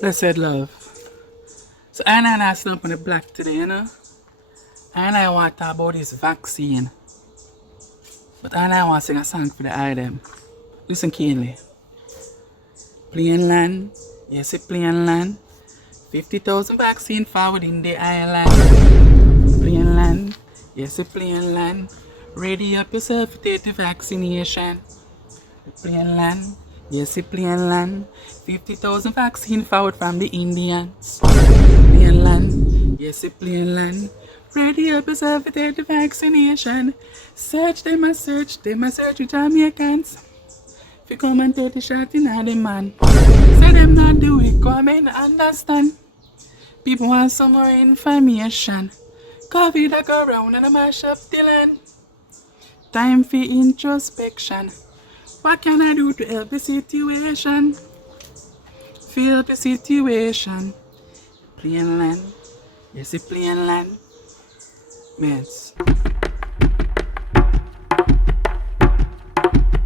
Blessed love. So I snap on the black today, you know. I want to talk about this vaccine. But I want to sing a song for the item. Listen keenly. Plain land, yes a plain land. 50,000 vaccine forward in the island. Plain land, yes a plain land. Ready up yourself to take the vaccination. Plain land, yes a plain land. 50,000 vaccine forward from the Indians. Plain land, yes a plain land. Ready up yourself to take the vaccination. Search them a search with Jamaicans. If you come and take the shot in the man. Say them not do it, come and understand. People want some more information. COVID a go round and a mash up the land. Time for introspection. What can I do to help the situation? Feel the situation. Plain land, yes a plain land. Meds.